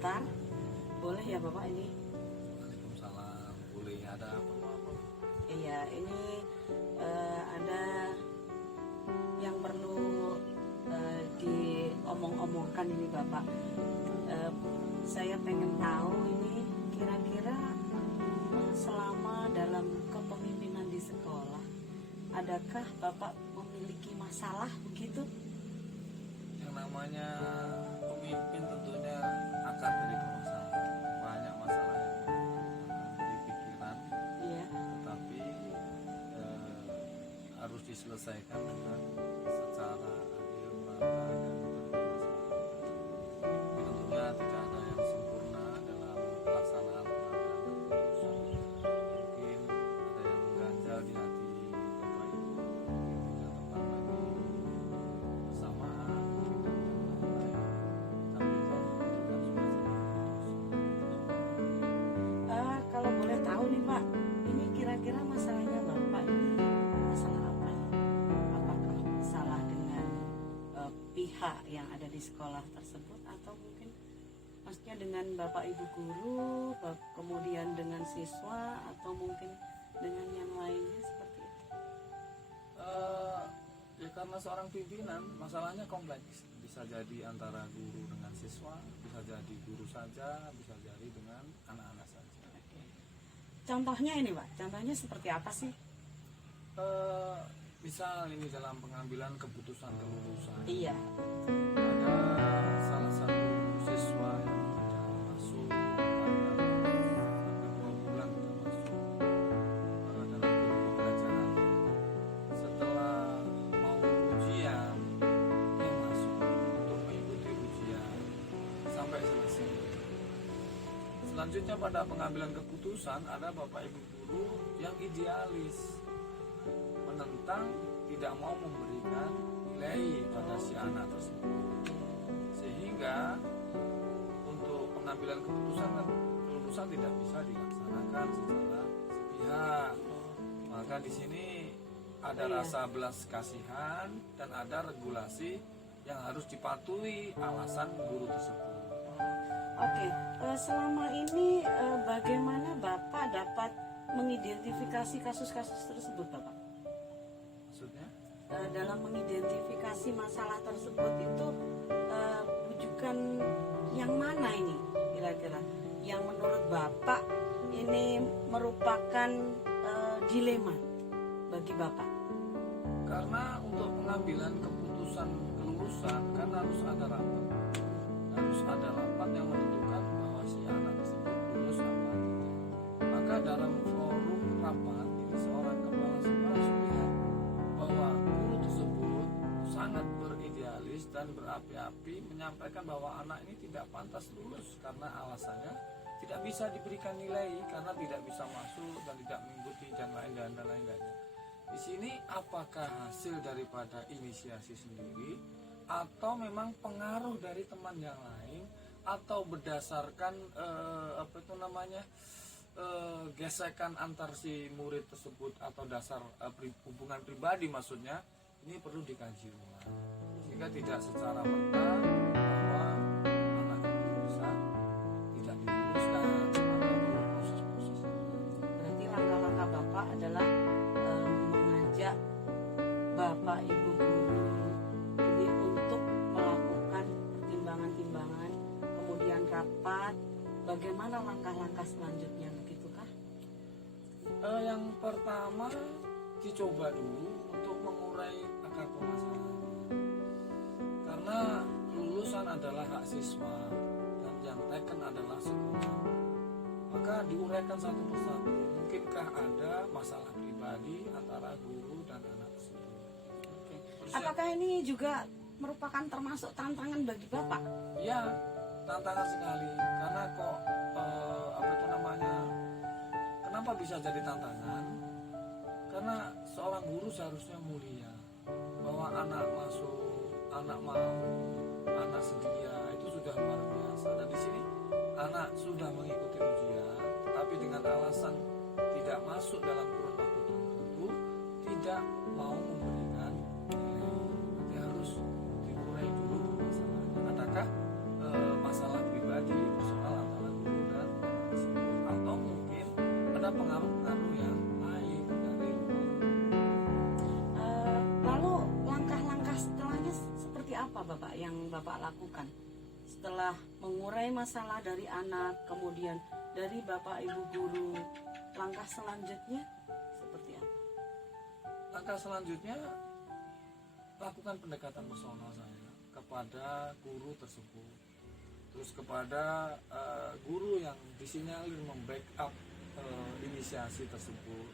sebentar. Boleh ya Bapak ini? Waalaikumsalam. Boleh, ada apa? Iya, ini ada yang perlu diomong-omongkan ini Bapak. Saya pengen tahu ini kira-kira selama dalam kepemimpinan di sekolah, adakah Bapak memiliki masalah begitu? Yang namanya pemimpin tentunya akan memiliki masalah. Banyak masalah yang akan di pikiran, Iya. tetapi harus diselesaikan dengan secara adil, merata, dan bermasalah. Tapi tentunya tidak ada yang sempurna dalam pelaksanaan pengambilan keputusan. Mungkin ada yang mengganjal di hati Bapak Ibu, mungkin tidak tepat lagi bersamaan, mungkin dan lain-lain. Tapi itu menentukan sudah jadi keputusan. Kalau boleh tahu nih Pak, ini kira-kira masalahnya Bapak ini masalah apa ya? Apakah masalah dengan pihak yang ada di sekolah tersebut, atau mungkin maksudnya dengan Bapak Ibu guru, kemudian dengan siswa, atau mungkin dengan yang lainnya seperti itu? Ya karena seorang pimpinan masalahnya kompleks, bisa jadi antara guru dengan siswa, bisa jadi guru saja, bisa jadi dengan anak-anak saja. Contohnya ini Pak, contohnya seperti apa sih? Misal ini dalam pengambilan keputusan kelulusan, Iya. ada salah satu siswa yang sudah masuk pada 2 bulan sudah masuk dalam guru pembelajaran. Setelah mau ujian, dia masuk untuk mengikuti ujian sampai selesai. Selanjutnya pada pengambilan keputusan ada Bapak Ibu guru yang idealis, menentang, tidak mau memberikan nilai pada si anak tersebut, sehingga untuk pengambilan keputusan kelulusan tidak bisa dilaksanakan secara sepihak. Maka di sini ada rasa belas kasihan dan ada regulasi yang harus dipatuhi alasan guru tersebut. Oke, selama ini bagaimana Bapak dapat mengidentifikasi kasus-kasus tersebut Bapak? Maksudnya? Dalam mengidentifikasi masalah tersebut itu rujukan yang mana ini kira-kira? Yang menurut Bapak ini merupakan dilema bagi Bapak? Karena untuk pengambilan keputusan kelulusan kan harus ada rapat. Harus ada rapat yang menentukan bahwa si anak tersebut lulus apa tidak. Maka dalam forum rapat ini seorang kepala sekolah harus melihat bahwa guru tersebut sangat beridealis dan berapi-api menyampaikan bahwa anak ini tidak pantas lulus karena alasannya tidak bisa diberikan nilai karena tidak bisa masuk dan tidak mengikuti dan lain-lainnya. Di sini apakah hasil daripada inisiasi sendiri atau memang pengaruh dari teman yang lain atau berdasarkan gesekan antar si murid tersebut atau dasar hubungan pribadi, maksudnya ini perlu dikaji ulang sehingga tidak secara merta bahwa anak itu bisa tidak diluluskan atau proses-proses. Berarti langkah-langkah Bapak adalah mengajak Bapak Ibu guru ini untuk melakukan pertimbangan-timbangan, kemudian rapat, bagaimana langkah-langkah selanjutnya, begitukah? Yang pertama dicoba dulu untuk mengurai akar permasalahan, karena lulusan adalah hak siswa dan yang taken adalah sekolah. Maka diuraikan satu persatu, mungkinkah ada masalah pribadi antara guru dan anak tersebut. Apakah ini juga merupakan termasuk tantangan bagi Bapak? Ya, tantangan sekali. Karena kok kenapa bisa jadi tantangan? Karena seorang guru seharusnya mulia, bahwa anak masuk, anak mau, anak sedia, itu sudah luar biasa. Dan di sini anak sudah mengikuti ujian, tapi dengan alasan tidak masuk dalam kurun waktu tertentu, tidak mau memberikan nilai. Nanti harus diurai dulu permasalahannya. Adakah masalah pribadi, apa Bapak yang Bapak lakukan setelah mengurai masalah dari anak, kemudian dari Bapak Ibu guru, langkah selanjutnya seperti apa? Langkah selanjutnya, lakukan pendekatan personal saya kepada guru tersebut, terus kepada guru yang disinyalir membackup inisiasi tersebut,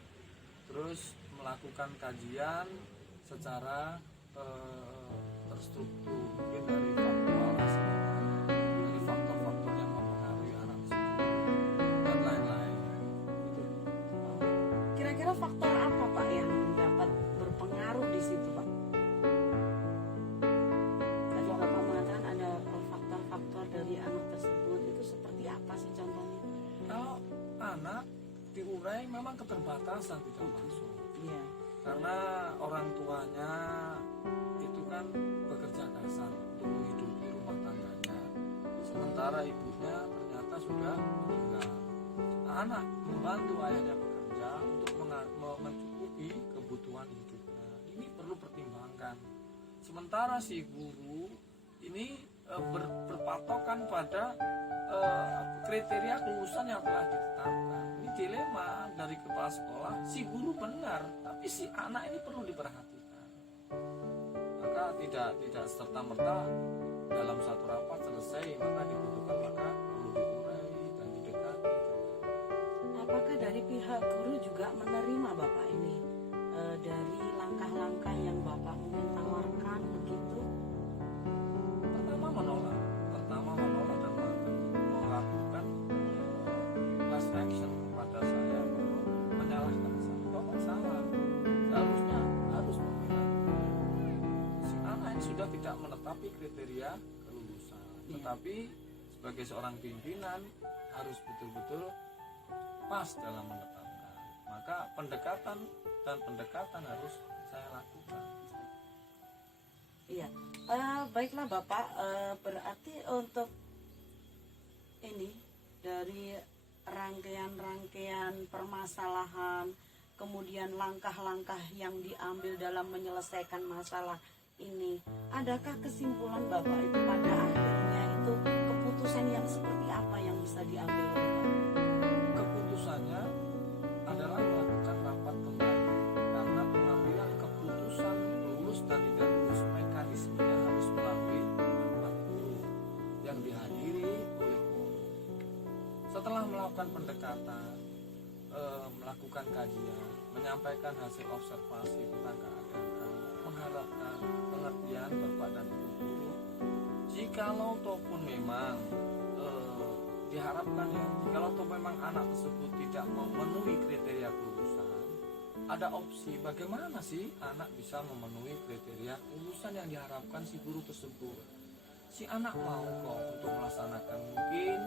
terus melakukan kajian secara terstruktur, mungkin dari faktual aspeknya, dari faktor-faktor yang mempengaruhi anak tersebut dan lain-lain. Itu. Kira-kira faktor apa Pak yang dapat berpengaruh di situ Pak? Tadi Bapak mengatakan ada faktor-faktor dari anak tersebut, itu seperti apa sih contohnya? Kalau anak diurai memang keterbatasan tidak masuk, Iya. karena orang tuanya itu kan bekerja kasar untuk menghidupi rumah tangganya, sementara ibunya ternyata sudah meninggal. Nah, anak membantu ayahnya bekerja untuk mencukupi kebutuhan hidupnya. Ini perlu pertimbangkan. Sementara si guru ini berpatokan pada kriteria kelulusan yang telah ditetapkan. Ini dilema dari kepala sekolah. Si guru benar, tapi si anak ini perlu diperhatikan. Maka tidak serta merta dalam satu rapat selesai, maka dibutuhkan, maka perlu diurai dan didekati. Apakah dari pihak guru juga menerima Bapak ini dari langkah-langkah yang Bapak mungkin tawarkan begitu? Pertama menolak dan melakukan class action kepada saya, bahwa menyalahkan saya, Bapak salah, seharusnya harus membela. Si anak ini sudah tidak menetapi kriteria kelulusan, tetapi sebagai seorang pimpinan harus betul-betul pas dalam menetapkan. Maka pendekatan harus saya lakukan. Iya, baiklah Bapak, berarti untuk ini dari rangkaian permasalahan, kemudian langkah-langkah yang diambil dalam menyelesaikan masalah ini, adakah kesimpulan Bapak itu pada akhirnya itu keputusan yang seperti apa yang bisa diambil oleh Bapak? Keputusannya adalah melakukan rapat kembali, karena pengambilan keputusan lulus dan tidak lulus mekanismenya harus melalui rapat guru yang dihadiri oleh guru. Setelah melakukan pendekatan, melakukan kajian, menyampaikan hasil observasi tentang keadaan, mengharapkan pengertian Bapak dan Ibu guru. Jikalau pun memang diharapkan ya, jikalau memang anak tersebut tidak memenuhi kriteria kelulusan, ada opsi bagaimana sih anak bisa memenuhi kriteria kelulusan yang diharapkan si guru tersebut. Si anak mau kok untuk melaksanakan mungkin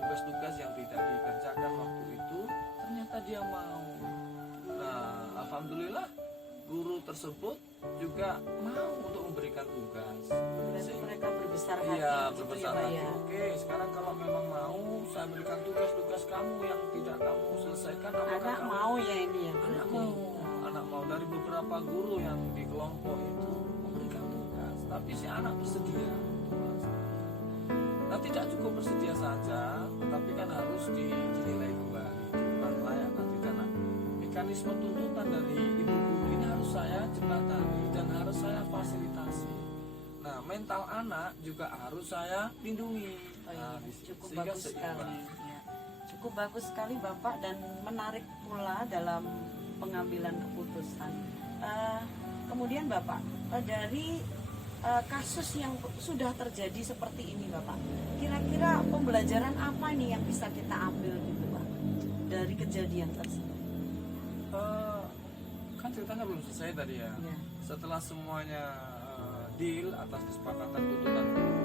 tugas-tugas yang tidak dikerjakan waktu itu, ternyata dia mau. Nah, alhamdulillah guru tersebut juga mau untuk memberikan tugas. Berarti mereka berbesar hati. Iya, gitu berbesar ya, Pak, hati. ya? Oke, sekarang kalau memang mau saya berikan tugas-tugas kamu yang tidak kamu selesaikan, apakah Anak kamu mau ya ini ya. anak mau dari beberapa guru yang di kelompok itu memberikan tugas, tapi si anak bersedia untuk melaksanakan. Nah, tidak cukup bersedia saja, tetapi kan harus dinilai kembali kurang layak atau tidak. Nah, mekanisme tuntutan dari ibu guru ini harus saya jembatani dan harus saya fasilitasi. Nah, mental anak juga harus saya lindungi. Oh, iya. Nah, Cukup sehingga bagus seimbang. sekali ya. Cukup bagus sekali Bapak, dan menarik pula dalam pengambilan keputusan. Kemudian Bapak, dari kasus yang sudah terjadi seperti ini Bapak, kira-kira pembelajaran apa nih yang bisa kita ambil gitu Pak dari kejadian tersebut? Kan ceritanya belum selesai tadi ya. Ya. Setelah semuanya deal atas kesepakatan tuntutan guru,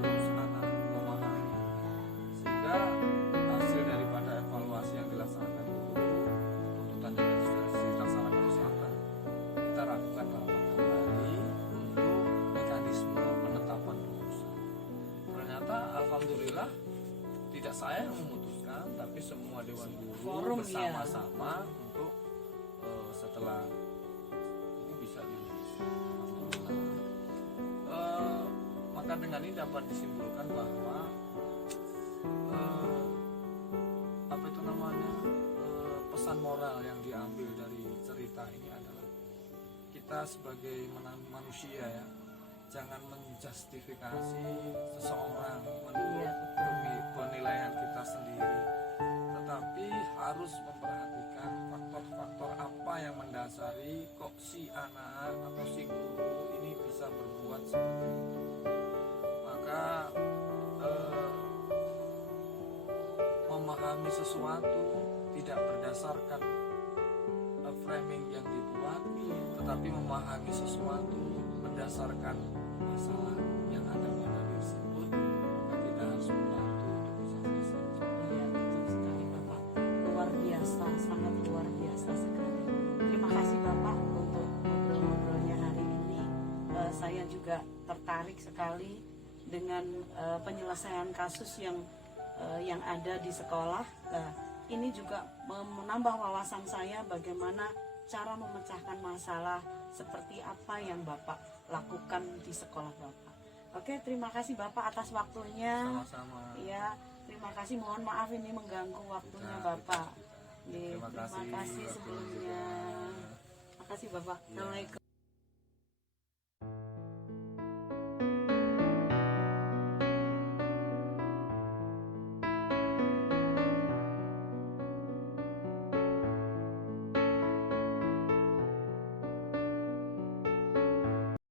terus anak memahami, sehingga hasil daripada evaluasi yang dilaksanakan guru, tuntutan yang sudah dilaksanakan usaha, kita lakukan rapat kembali untuk mekanisme penetapan kelulusan. Ternyata alhamdulillah tidak saya yang memutuskan, tapi semua dewan guru Forum, bersama-sama untuk setelah ini bisa dilulus. Alhamdulillah. dengan ini dapat disimpulkan bahwa apa itu namanya, pesan moral yang diambil dari cerita ini adalah kita sebagai manusia ya, jangan menjustifikasi seseorang menurut penilaian kita sendiri, tetapi harus memperhatikan faktor-faktor apa yang mendasari kok si anak atau si guru ini bisa berbuat seperti itu. Maka memahami sesuatu tidak berdasarkan framing yang dibuat, tetapi memahami sesuatu berdasarkan masalah yang ada pada diri tersebut, maka kita harus membantu untuk bisa selesai. Iya, betul sekali Bapak. Luar biasa, sangat luar biasa sekali. Terima kasih Bapak untuk ngobrol-ngobrolnya hari ini. Saya juga tertarik sekali dengan penyelesaian kasus yang ada di sekolah. Ini juga menambah wawasan saya bagaimana cara memecahkan masalah seperti apa yang Bapak lakukan di sekolah Bapak. Oke, terima kasih Bapak atas waktunya. Sama-sama. Iya, terima kasih. Mohon maaf ini mengganggu waktunya Nah, Bapak. Terima kasih Terima kasih sebelumnya. Terima kasih Bapak. Iya. Assalamualaikum.